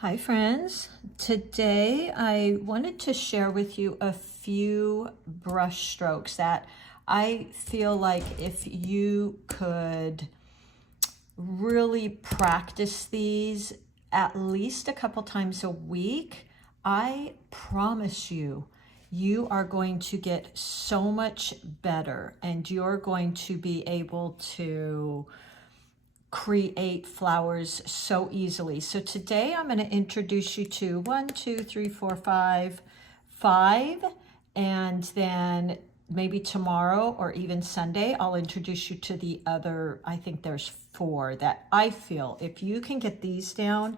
Hi friends, today I wanted to share with you a few brush strokes that I feel like if you could really practice these at least a couple times a week, I promise you, you are going to get so much better and you're going to be able to create flowers so easily. So today I'm going to introduce you to 1, 2, 3, 4, 5, and then maybe tomorrow or even Sunday, I'll introduce you to the other, I think there's 4 that I feel if you can get these down,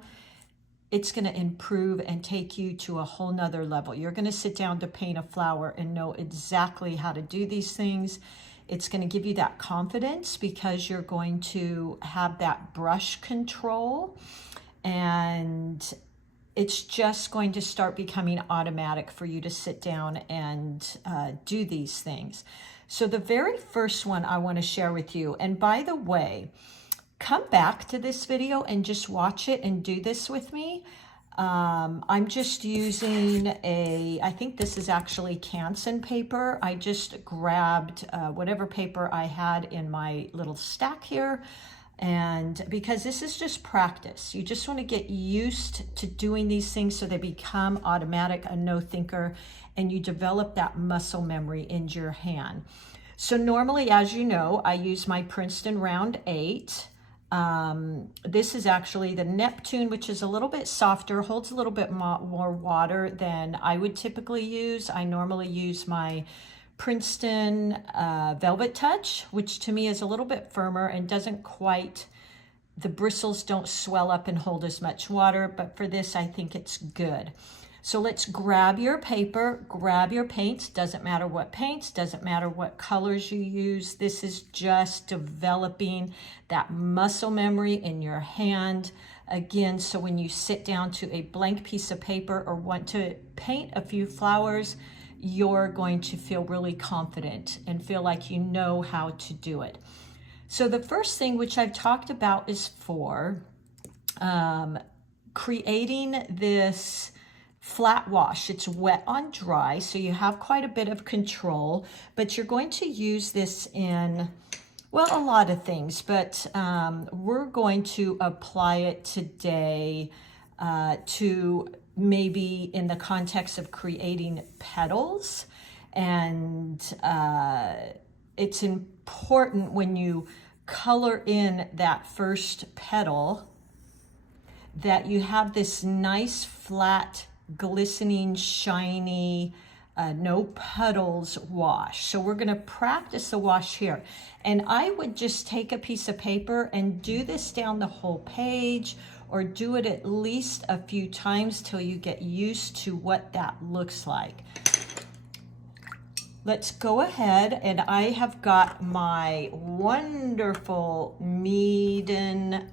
it's going to improve and take you to a whole nother level. You're going to sit down to paint a flower and know exactly how to do these things. It's going to give you that confidence because you're going to have that brush control, and it's just going to start becoming automatic for you to sit down and do these things. So the very first one I want to share with you, and by the way, come back to this video and just watch it and do this with me. I'm just using I think this is actually Canson paper. I just grabbed whatever paper I had in my little stack here. And because this is just practice, you just want to get used to doing these things so they become automatic, a no thinker, and you develop that muscle memory in your hand. So normally, as you know, I use my Princeton Round 8. This is actually the Neptune, which is a little bit softer, holds a little bit more water than I would typically use. I normally use my Princeton Velvet Touch, which to me is a little bit firmer and doesn't quite, the bristles don't swell up and hold as much water, but for this I think it's good. So let's grab your paper, grab your paints, doesn't matter what paints, doesn't matter what colors you use. This is just developing that muscle memory in your hand. Again, so when you sit down to a blank piece of paper or want to paint a few flowers, you're going to feel really confident and feel like you know how to do it. So the first thing, which I've talked about, is for creating this flat wash. It's wet on dry, so you have quite a bit of control, but you're going to use this in, well, a lot of things, but we're going to apply it today to maybe in the context of creating petals. And it's important when you color in that first petal that you have this nice flat glistening, shiny, no puddles wash. So we're going to practice the wash here. And I would just take a piece of paper and do this down the whole page, or do it at least a few times till you get used to what that looks like. Let's go ahead, and I have got my wonderful MEEDEN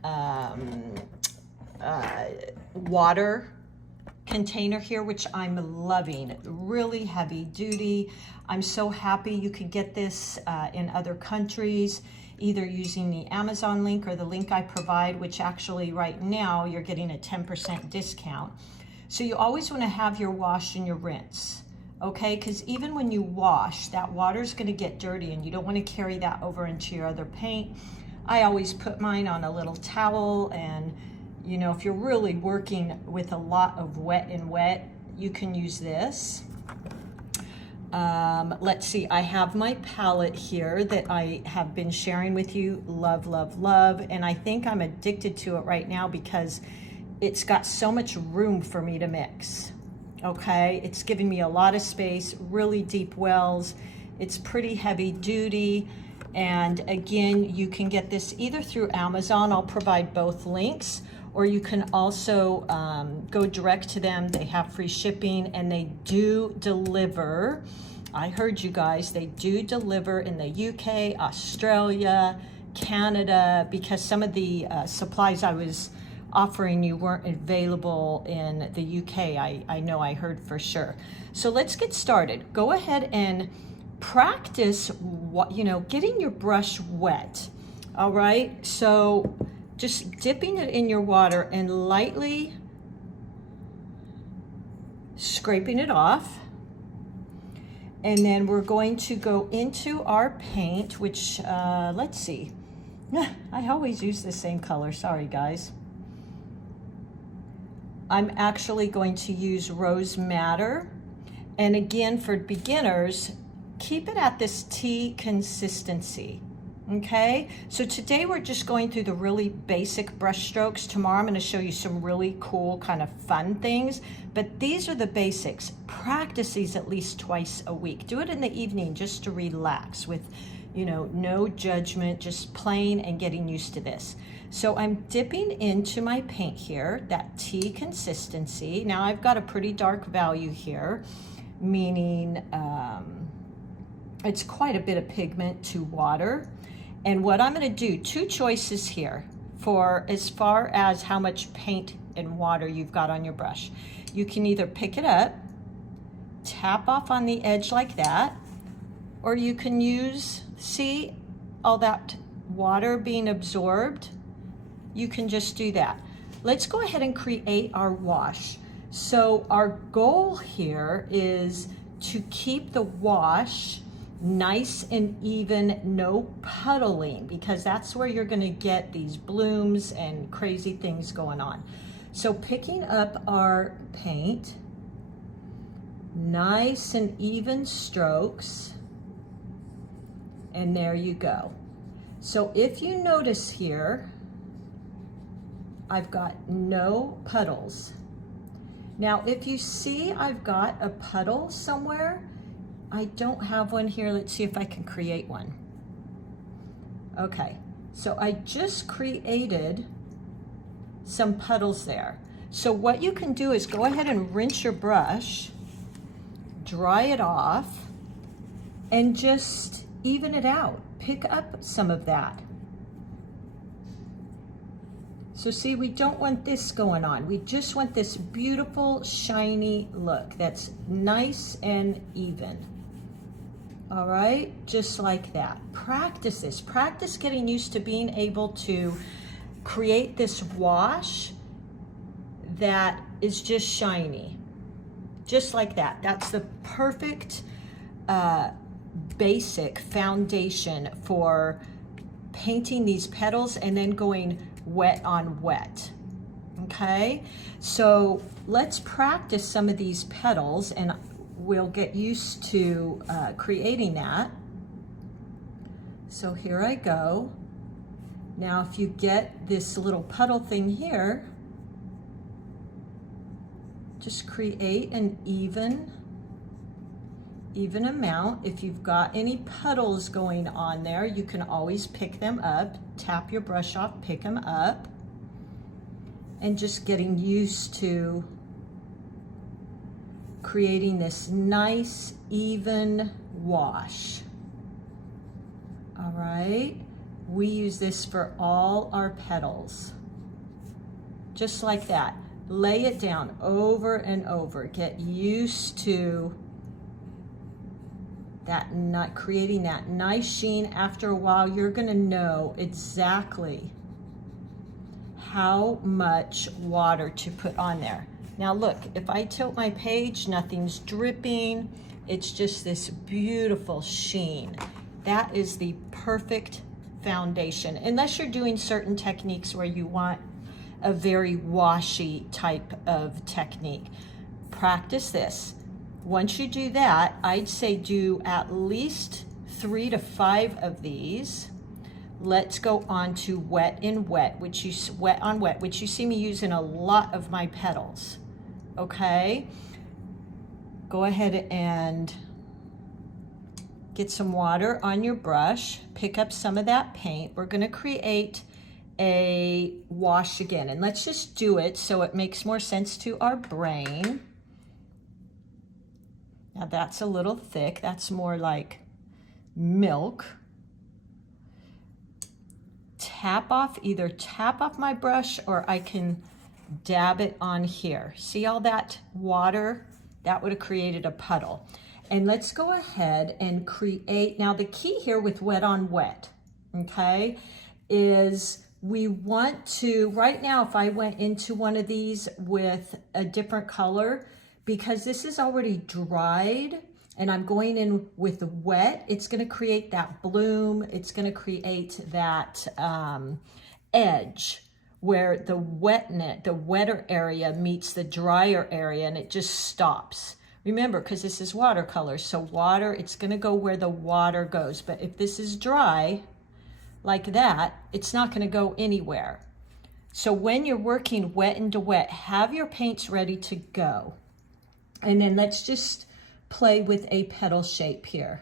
water container here, which I'm loving. Really heavy duty. I'm so happy you can get this in other countries, either using the Amazon link or the link I provide, which actually right now you're getting a 10% discount. So you always want to have your wash and your rinse, okay? Because even when you wash, that water's going to get dirty and you don't want to carry that over into your other paint. I always put mine on a little towel, and you know, if you're really working with a lot of wet and wet, you can use this. Let's see, I have my palette here that I have been sharing with you. Love, love, love. And I think I'm addicted to it right now because it's got so much room for me to mix. Okay, it's giving me a lot of space, really deep wells. It's pretty heavy duty. And again, you can get this either through Amazon. I'll provide both links. Or you can also go direct to them. They have free shipping, and they do deliver. I heard you guys, they do deliver in the UK, Australia, Canada, because some of the supplies I was offering you weren't available in the UK. I know, I heard for sure. So let's get started. Go ahead and practice getting your brush wet. All right, so just dipping it in your water and lightly scraping it off. And then we're going to go into our paint, which, let's see. I always use the same color, sorry guys. I'm actually going to use Rose Madder. And again, for beginners, keep it at this tea consistency, okay? So today we're just going through the really basic brush strokes. Tomorrow I'm gonna show you some really cool kind of fun things, but these are the basics. Practice these at least twice a week. Do it in the evening just to relax with, you know, no judgment, just playing and getting used to this. So I'm dipping into my paint here, that tea consistency. Now I've got a pretty dark value here, meaning it's quite a bit of pigment to water. And what I'm gonna do, two choices here for as far as how much paint and water you've got on your brush. You can either pick it up, tap off on the edge like that, or you can use, see all that water being absorbed? You can just do that. Let's go ahead and create our wash. So our goal here is to keep the wash nice and even, no puddling, because that's where you're gonna get these blooms and crazy things going on. So picking up our paint, nice and even strokes, and there you go. So if you notice here, I've got no puddles. Now, if you see I've got a puddle somewhere, I don't have one here. Let's see if I can create one. Okay, so I just created some puddles there. So what you can do is go ahead and rinse your brush, dry it off, and just even it out. Pick up some of that. So see, we don't want this going on. We just want this beautiful, shiny look that's nice and even. All right, just like that. Practice this. Practice getting used to being able to create this wash that is just shiny. Just like that. That's the perfect basic foundation for painting these petals and then going wet on wet. Okay, so let's practice some of these petals and we'll get used to creating that. So here I go. Now if you get this little puddle thing here, just create an even amount. If you've got any puddles going on there, you can always pick them up. Tap your brush off, pick them up, and just getting used to creating this nice, even wash. All right, we use this for all our petals. Just like that. Lay it down over and over. Get used to that, not creating that nice sheen. After a while, you're gonna know exactly how much water to put on there. Now look, if I tilt my page, nothing's dripping. It's just this beautiful sheen. That is the perfect foundation, unless you're doing certain techniques where you want a very washy type of technique. Practice this. Once you do that, I'd say do at least 3 to 5 of these. Let's go on to wet in wet, which you see me using a lot of my petals. Okay, go ahead and get some water on your brush. Pick up some of that paint. We're going to create a wash again, and let's just do it so it makes more sense to our brain. Now that's a little thick. That's more like milk. Either tap off my brush or I can dab it on here. See all that water? That would have created a puddle. And let's go ahead and create, now the key here with wet on wet, okay, is we want to, right now if I went into one of these with a different color, because this is already dried and I'm going in with the wet, it's gonna create that bloom, it's gonna create that edge where the wetter area meets the drier area, and it just stops. Remember, because this is watercolor, so water, it's gonna go where the water goes. But if this is dry, like that, it's not gonna go anywhere. So when you're working wet into wet, have your paints ready to go. And then let's just play with a petal shape here.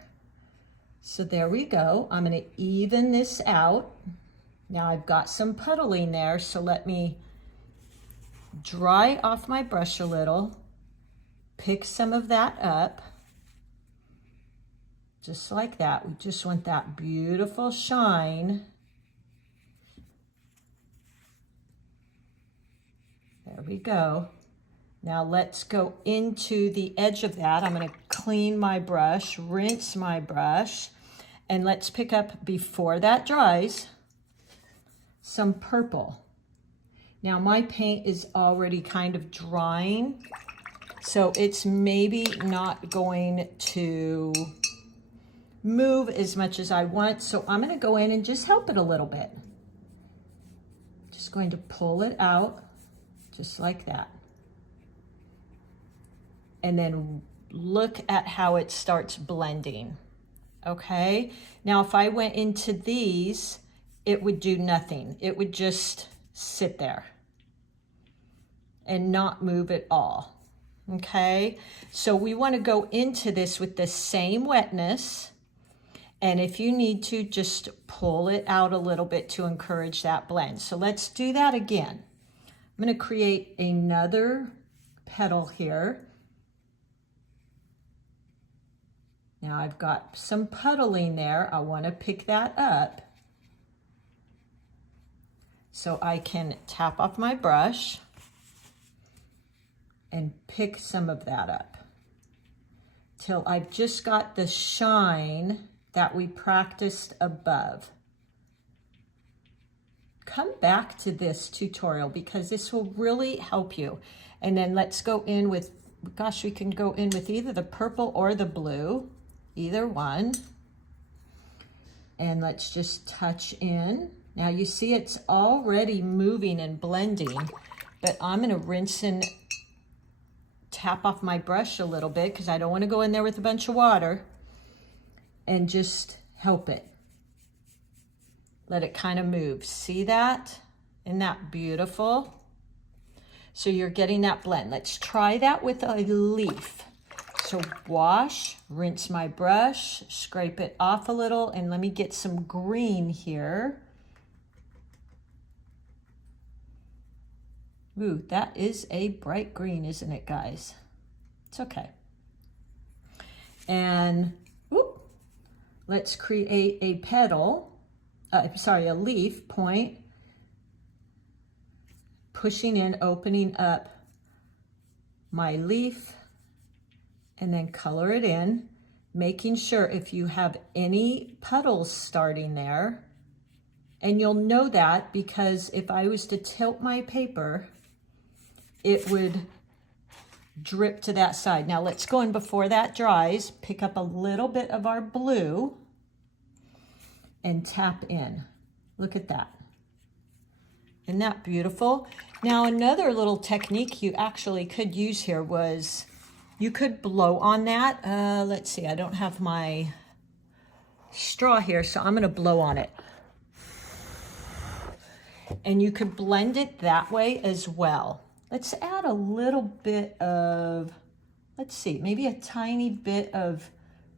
So there we go. I'm gonna even this out. Now I've got some puddling there, so let me dry off my brush a little, pick some of that up, just like that. We just want that beautiful shine. There we go. Now let's go into the edge of that. I'm going to clean my brush, rinse my brush, and let's pick up, before that dries, some purple. Now my paint is already kind of drying, so it's maybe not going to move as much as I want. So I'm going to go in and just help it a little bit. Just going to pull it out just like that. And then look at how it starts blending. Okay, now if I went into these, it would do nothing. It would just sit there and not move at all. Okay, so we want to go into this with the same wetness, and if you need to, just pull it out a little bit to encourage that blend. So let's do that again. I'm going to create another petal here. Now I've got some puddling there. I want to pick that up so I can tap off my brush and pick some of that up till I've just got the shine that we practiced above. Come back to this tutorial because this will really help you. And then let's go in with, gosh, we can go in with either the purple or the blue, either one. And let's just touch in. Now you see it's already moving and blending, but I'm gonna rinse and tap off my brush a little bit because I don't want to go in there with a bunch of water, and just help it. Let it kind of move. See that? Isn't that beautiful? So you're getting that blend. Let's try that with a leaf. So wash, rinse my brush, scrape it off a little, and let me get some green here. Ooh, that is a bright green, isn't it, guys? It's okay. And whoop, let's create a petal, a leaf point, pushing in, opening up my leaf, and then color it in, making sure if you have any puddles starting there, and you'll know that because if I was to tilt my paper, it would drip to that side. Now let's go in before that dries, pick up a little bit of our blue and tap in. Look at that. Isn't that beautiful? Now another little technique you actually could use here was, you could blow on that. Let's see, I don't have my straw here, so I'm gonna blow on it. And you could blend it that way as well. Let's add a little bit of, let's see, maybe a tiny bit of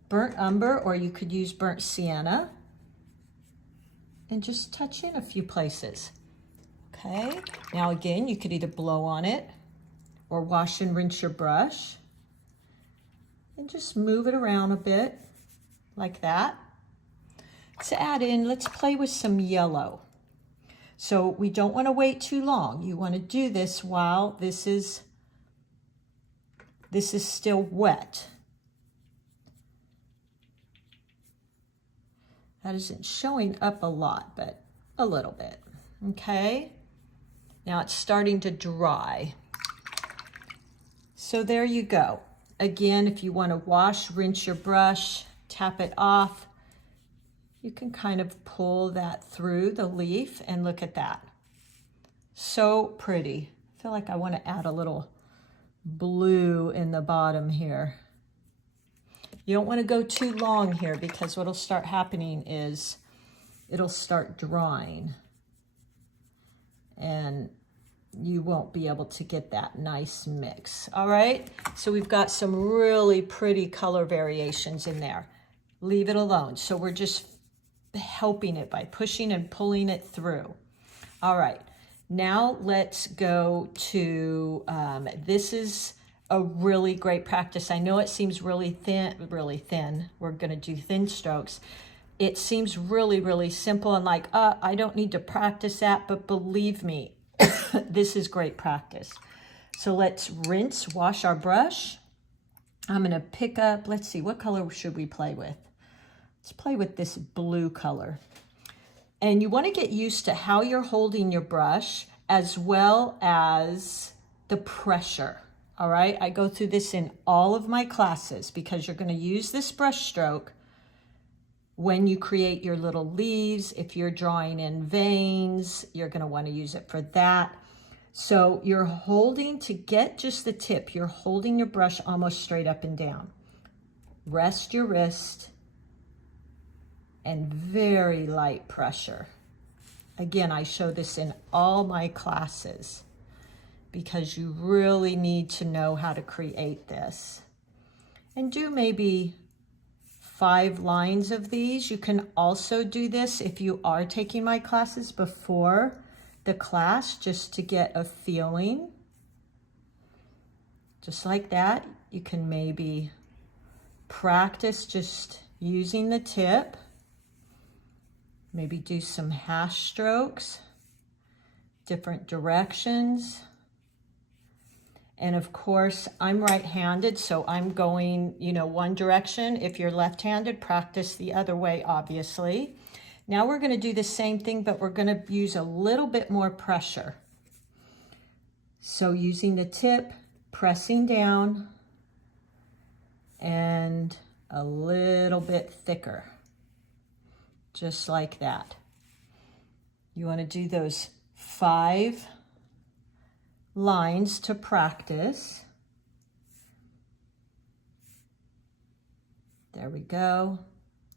burnt umber, or you could use burnt sienna, and just touch in a few places. Okay, now again, you could either blow on it or wash and rinse your brush and just move it around a bit like that. To add in, let's play with some yellow. So we don't want to wait too long. You want to do this while this is still wet. That isn't showing up a lot, but a little bit. Okay. Now it's starting to dry. So there you go. Again, if you want to wash, rinse your brush, tap it off, you can kind of pull that through the leaf and look at that. So pretty. I feel like I want to add a little blue in the bottom here. You don't want to go too long here because what'll start happening is it'll start drying and you won't be able to get that nice mix. All right, so we've got some really pretty color variations in there. Leave it alone. So we're just helping it by pushing and pulling it through. All right, now let's go to, this is a really great practice. I know it seems really thin. We're gonna do thin strokes. It seems really, really simple and like, I don't need to practice that, but believe me, this is great practice. So let's rinse, wash our brush. I'm gonna pick up, let's see, what color should we play with? Let's play with this blue color. And you wanna get used to how you're holding your brush as well as the pressure, all right? I go through this in all of my classes because you're gonna use this brush stroke when you create your little leaves. If you're drawing in veins, you're gonna wanna use it for that. So you're holding, to get just the tip, you're holding your brush almost straight up and down. Rest your wrist and very light pressure. Again, I show this in all my classes because you really need to know how to create this. And do maybe 5 lines of these. You can also do this if you are taking my classes before the class, just to get a feeling. Just like that. You can maybe practice just using the tip. Maybe do some hash strokes, different directions. And of course, I'm right-handed, so I'm going, one direction. If you're left-handed, practice the other way, obviously. Now we're gonna do the same thing, but we're gonna use a little bit more pressure. So using the tip, pressing down, and a little bit thicker, just like that. You wanna do those 5 lines to practice. There we go,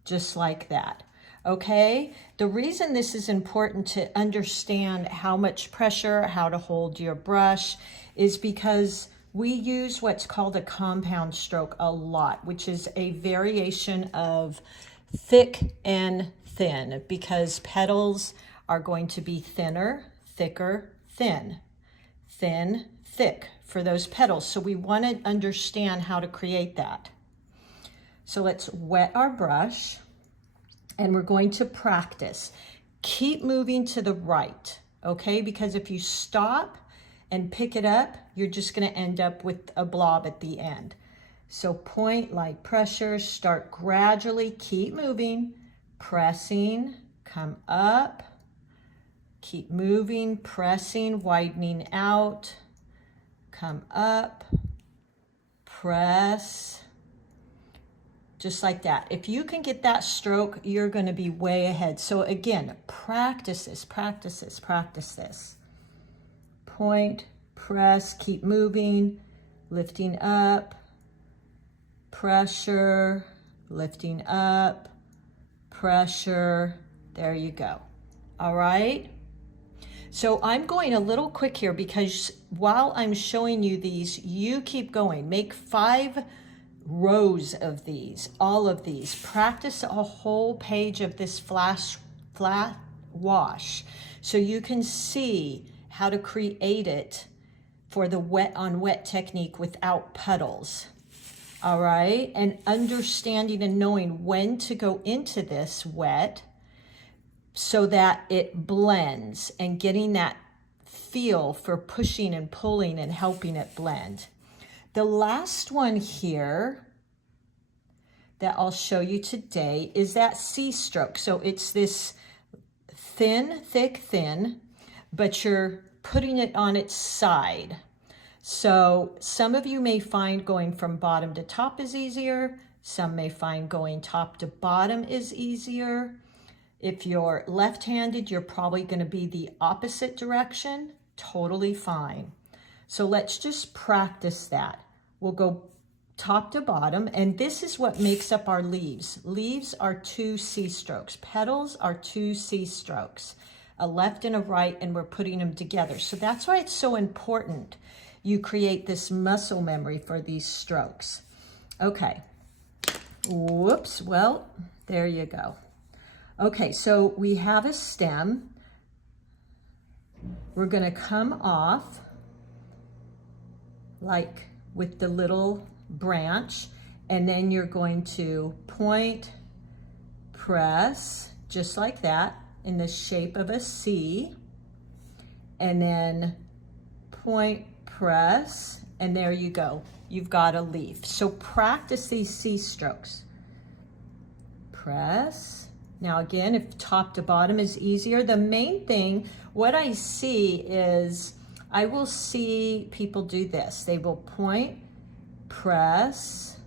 just like that. Okay, the reason this is important to understand how much pressure, how to hold your brush, is because we use what's called a compound stroke a lot, which is a variation of thick and thin, because petals are going to be thinner, thicker, thin. Thin, thick for those petals. So we want to understand how to create that. So let's wet our brush and we're going to practice. Keep moving to the right, okay? Because if you stop and pick it up, you're just going to end up with a blob at the end. So point, light pressure, start gradually, keep moving, pressing, come up. Keep moving, pressing, widening out, come up, press, just like that. If you can get that stroke, you're going to be way ahead. So again, practice this, practice this, practice this. Point, press, keep moving, lifting up, pressure, lifting up, pressure. There you go. All right. So I'm going a little quick here because while I'm showing you these, you keep going. Make 5 rows of these, all of these. Practice a whole page of this flat wash so you can see how to create it for the wet on wet technique without puddles. All right, and understanding and knowing when to go into this wet so that it blends, and getting that feel for pushing and pulling and helping it blend. The last one here that I'll show you today is that C stroke. So it's this thin, thick, thin, but you're putting it on its side. So some of you may find going from bottom to top is easier. Some may find going top to bottom is easier. If you're left-handed, you're probably going to be the opposite direction. Totally fine. So let's just practice that. We'll go top to bottom, and this is what makes up our leaves. Leaves are 2 C strokes. Petals are 2 C strokes, a left and a right, and we're putting them together. So that's why it's so important you create this muscle memory for these strokes. Okay. Whoops. Well, there you go. Okay, so we have a stem. We're going to come off like with the little branch, and then you're going to point, press, just like that, in the shape of a C, and then point, press, and there you go. You've got a leaf. So practice these C strokes. Press. Now again, if top to bottom is easier, the main thing, what I see is, I will see people do this. They will point, press,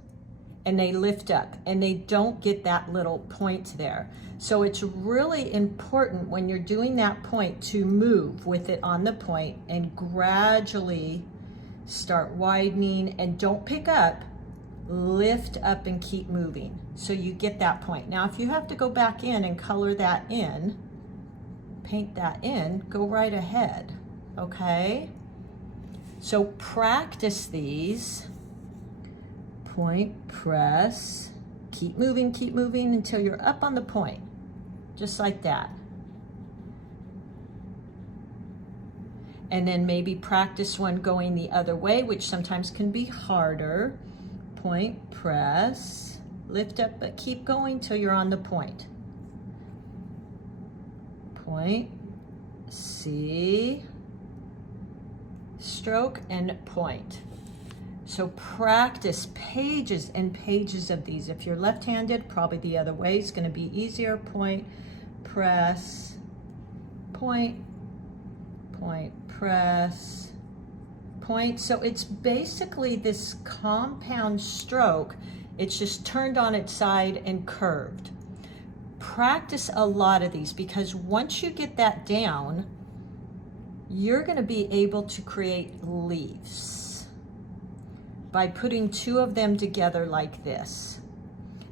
and they lift up, and they don't get that little point there. So it's really important when you're doing that point to move with it on the point and gradually start widening, and don't pick up, lift up and keep moving so you get that point. Now if you have to go back in and color that in, paint that in, go right ahead. Okay, so practice these. Point, press, keep moving until you're up on the point, just like that. And then maybe practice one going the other way, which sometimes can be harder. Point, press, lift up, but keep going till you're on the point. Point, C, stroke, and point. So practice pages and pages of these. If you're left-handed, probably the other way is going to be easier. Point, press, point, point, press, point. So it's basically this compound stroke. It's just turned on its side and curved. Practice a lot of these, because once you get that down, you're going to be able to create leaves by putting 2 of them together like this.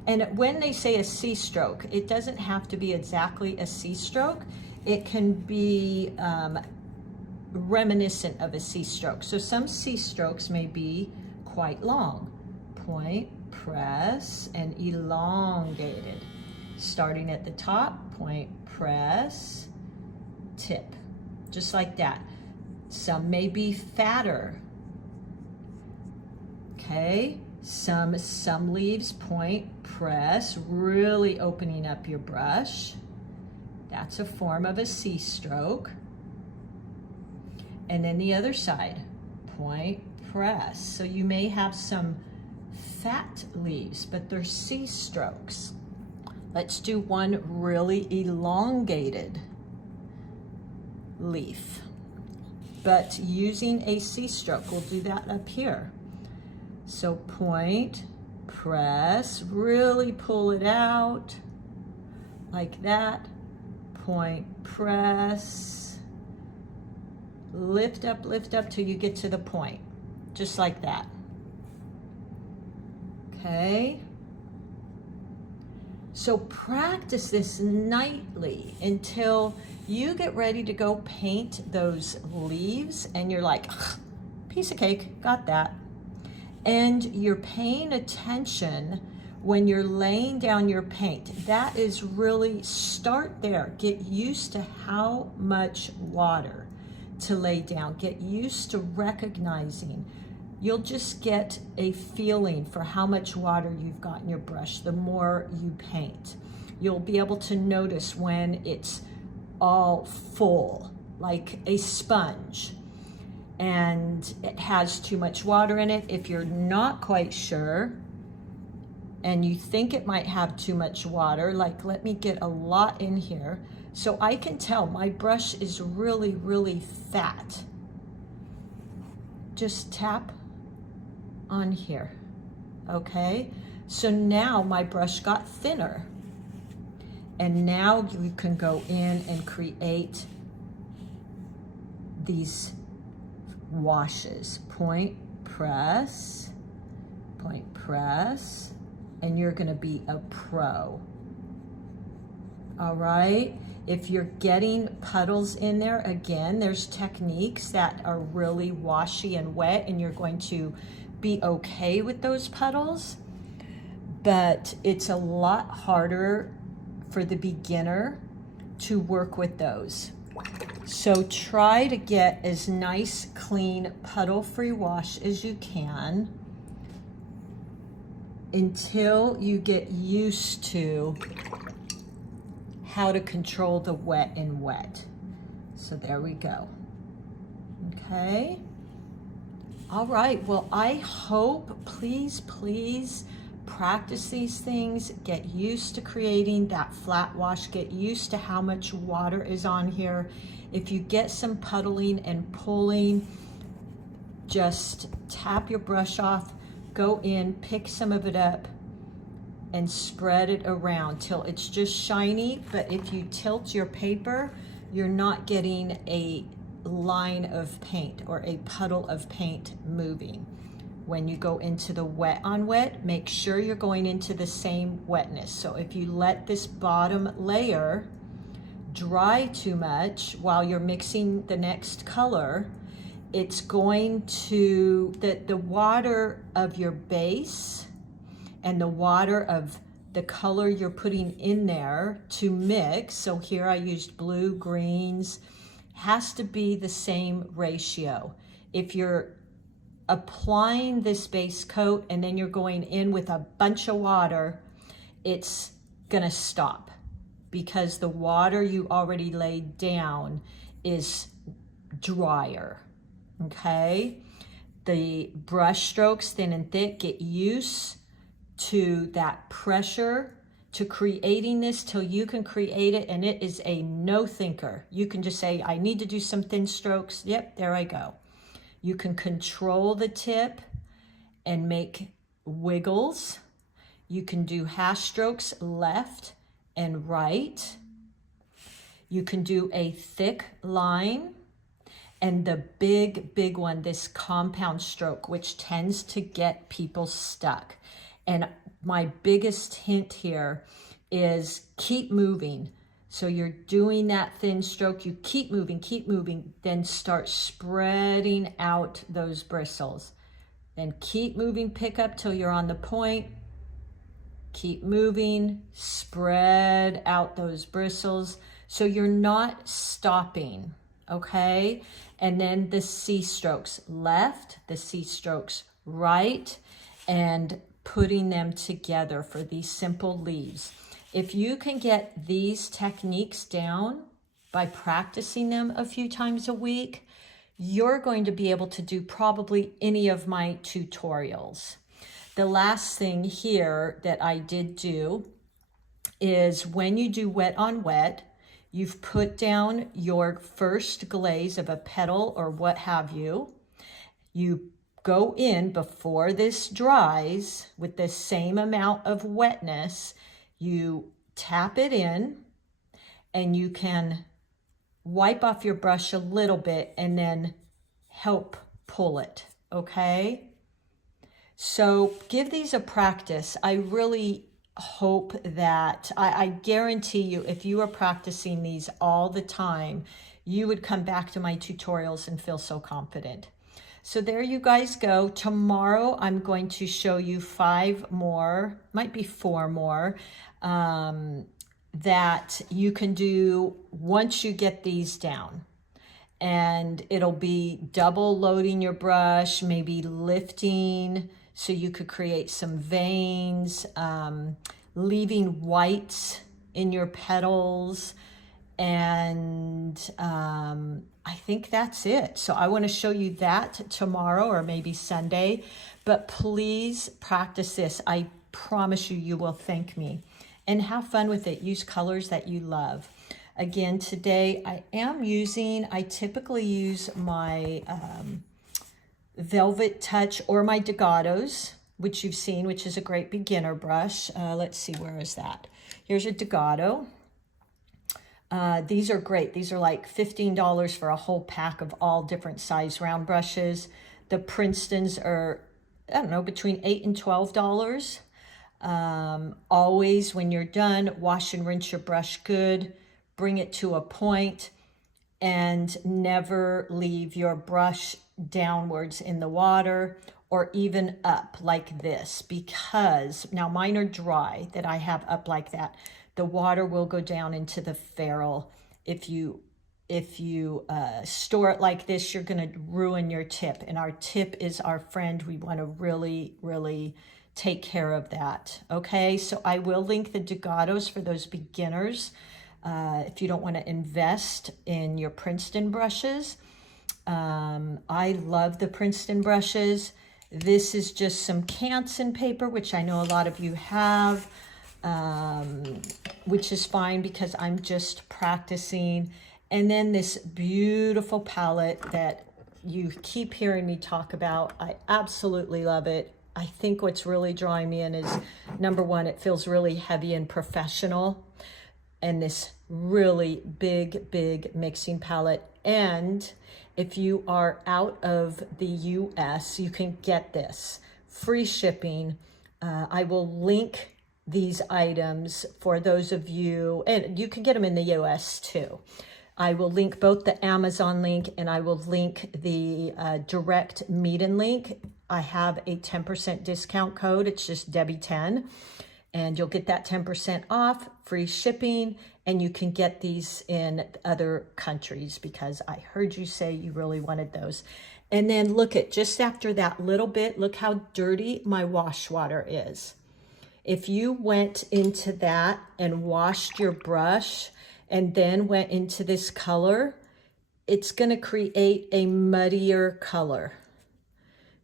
And when they say a C stroke, it doesn't have to be exactly a C stroke. It can be reminiscent of a C stroke. So some C strokes may be quite long. Point, press, and elongated. Starting at the top, point, press, tip. Just like that. Some may be fatter. Okay, some leaves, point, press, really opening up your brush. That's a form of a C stroke. And then the other side, point, press. So you may have some fat leaves, but they're C strokes. Let's do one really elongated leaf, but using a C stroke. We'll do that up here. So point, press, really pull it out like that. Point, press, lift up till you get to the point, just like that. Okay. So practice this nightly until you get ready to go paint those leaves and you're like, piece of cake, got that. And you're paying attention when you're laying down your paint. That is really, start there. Get used to how much water to lay down. Get used to recognizing. You'll just get a feeling for how much water you've got in your brush the more you paint. You'll be able to notice when it's all full, like a sponge, and it has too much water in it. If you're not quite sure and you think it might have too much water, like let me get a lot in here so I can tell my brush is really, really fat. just tap on here, okay? So now my brush got thinner. And now you can go in and create these washes. Point, press, and you're gonna be a pro. All right? If you're getting puddles in there, again, there's techniques that are really washy and wet, and you're going to be okay with those puddles, but it's a lot harder for the beginner to work with those. So try to get as nice, clean, puddle-free wash as you can until you get used to how to control the wet and wet. So there we go. Okay. All right, well, I hope, please practice these things, get used to creating that flat wash, get used to how much water is on here. If you get some puddling and pulling, just tap your brush off, go in, pick some of it up, and spread it around till it's just shiny. But if you tilt your paper, you're not getting a line of paint or a puddle of paint moving. When you go into the wet on wet, make sure you're going into the same wetness. So if you let this bottom layer dry too much while you're mixing the next color, it's going to, the water of your base and the water of the color you're putting in there to mix, so here I used blue, greens, has to be the same ratio. If you're applying this base coat and then you're going in with a bunch of water, it's gonna stop because the water you already laid down is drier, okay? The brush strokes, thin and thick, get used to that pressure, to creating this till you can create it, and it is a no thinker. You can just say, I need to do some thin strokes. Yep, there I go. You can control the tip and make wiggles. You can do hash strokes left and right. You can do a thick line, and the big one, this compound stroke, which tends to get people stuck. And my biggest hint here is keep moving. So you're doing that thin stroke, you keep moving, then start spreading out those bristles. Then keep moving, pick up till you're on the point. Keep moving, spread out those bristles. So you're not stopping, okay? And then the C strokes left, the C strokes right, and putting them together for these simple leaves. If you can get these techniques down by practicing them a few times a week, you're going to be able to do probably any of my tutorials. The last thing here that I did do is when you do wet on wet, you've put down your first glaze of a petal or what have you. You go in before this dries with the same amount of wetness. You tap it in and you can wipe off your brush a little bit and then help pull it, okay? So give these a practice. I really hope that, I guarantee you, if you are practicing these all the time, you would come back to my tutorials and feel so confident. So there you guys go. Tomorrow I'm going to show you 5 more, might be 4 more, that you can do once you get these down. And it'll be double loading your brush, maybe lifting so you could create some veins, leaving whites in your petals, and I think that's it. So I want to show you that tomorrow or maybe Sunday, but please practice this. I promise you, you will thank me. And have fun with it. Use colors that you love. Again, today I am using, I typically use my Velvet Touch or my Degatos, which you've seen, which is a great beginner brush. Let's see, where is that? Here's a Degato. These are great. These are like $15 for a whole pack of all different size round brushes. The Princetons are, I don't know, between $8 and $12. Always, when you're done, wash and rinse your brush good, bring it to a point, and never leave your brush downwards in the water or even up like this, because now mine are dry that I have up like that. The water will go down into the ferrule. If you store it like this, you're going to ruin your tip, and our tip is our friend. We want to really, really take care of that. Okay, so I will link the Degatos for those beginners. If you don't want to invest in your Princeton brushes. I love the Princeton brushes. This is just some Canson paper, which I know a lot of you have, which is fine because I'm just practicing. And then this beautiful palette that you keep hearing me talk about. I absolutely love it. I think what's really drawing me in is, number one, it feels really heavy and professional. And this really big mixing palette. And if you are out of the US, you can get this free shipping. I will link these items for those of you, and you can get them in the US too. I will link both the Amazon link and I will link the direct MEEDEN link. I have a 10% discount code. It's just Debbie10. And you'll get that 10% off, free shipping, and you can get these in other countries because I heard you say you really wanted those. And then look at, just after that little bit, look how dirty my wash water is. If you went into that and washed your brush and then went into this color, it's going to create a muddier color.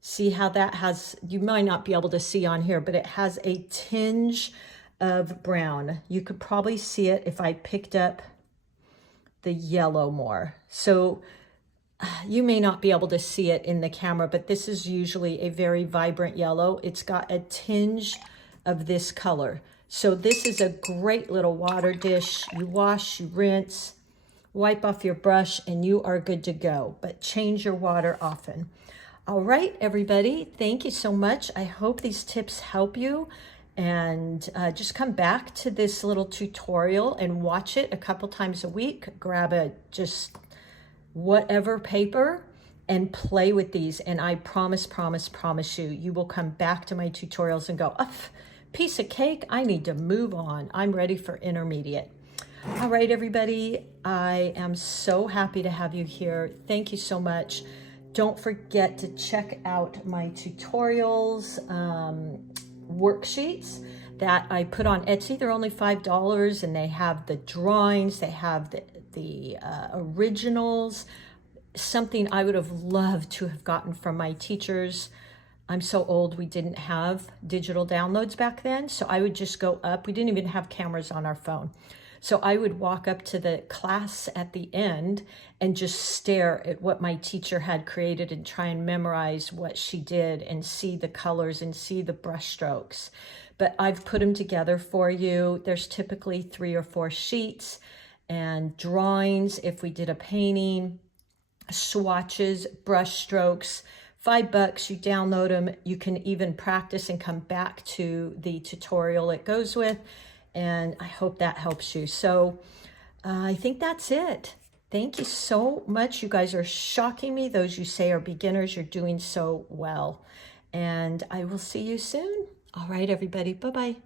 See how that has, you might not be able to see on here, but it has a tinge of brown. You could probably see it if I picked up the yellow more. So you may not be able to see it in the camera, but this is usually a very vibrant yellow. It's got a tinge of this color. So this is a great little water dish. You wash, you rinse, wipe off your brush, and you are good to go. But change your water often. All right, everybody, thank you so much. I hope these tips help you. And just come back to this little tutorial and watch it a couple times a week. Grab a just whatever paper and play with these. And I promise you, you will come back to my tutorials and go, oh, piece of cake, I need to move on. I'm ready for intermediate. All right, everybody, I am so happy to have you here. Thank you so much. Don't forget to check out my tutorials, worksheets that I put on Etsy. They're only $5 and they have the drawings, they have the originals, something I would have loved to have gotten from my teachers. I'm so old, we didn't have digital downloads back then. So I would just go up. We didn't even have cameras on our phone. So I would walk up to the class at the end and just stare at what my teacher had created and try and memorize what she did and see the colors and see the brush strokes. But I've put them together for you. There's typically 3 or 4 sheets and drawings if we did a painting, swatches, brush strokes. $5, you download them. You can even practice and come back to the tutorial it goes with. And I hope that helps you. So I think that's it. Thank you so much. You guys are shocking me. Those you say are beginners, you're doing so well. And I will see you soon. All right, everybody. Bye-bye.